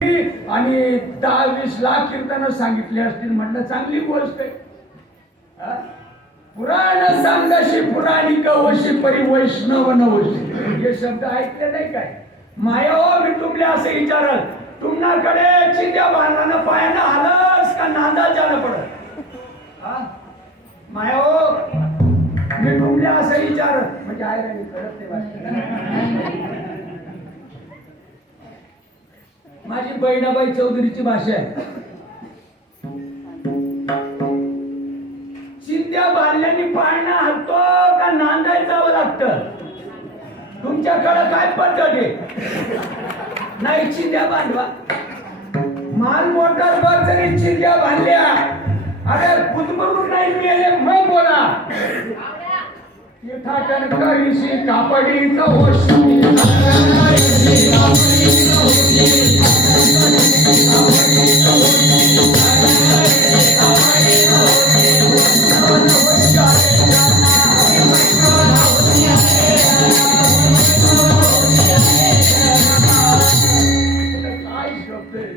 आणि 10-20 लाख कीर्तन सांगितले असतील म्हटलं चांगली गोष्ट आहे. पुराण सांगशी पुराणिक वशी परी वैष्णव नवशी हे शब्द ऐकले नाही काय? माया मी तुमले असं विचारल तुमनाकडे चिंध्या बांधवानं पायानं आलंस का नांदा जाणं पडत? माया मी तुमले असं विचारल म्हणजे आहे रे कळत नाही. माझी बहिणाबाई चौधरीची भाषा आहे. चिंध्या बांधल्याने पाळणा हलतो का नांदाय जावं लागतं? तुमच्याकडे काय पद्धत आहे? नाही चिंध्या बांधवा. माल मोटर वर जरी चिंध्या बांधल्या अरे कुदमरून नाही मिळाले मग बोला. तीर्थाटन करीशी कापडी कवशी काय शब्द आहे.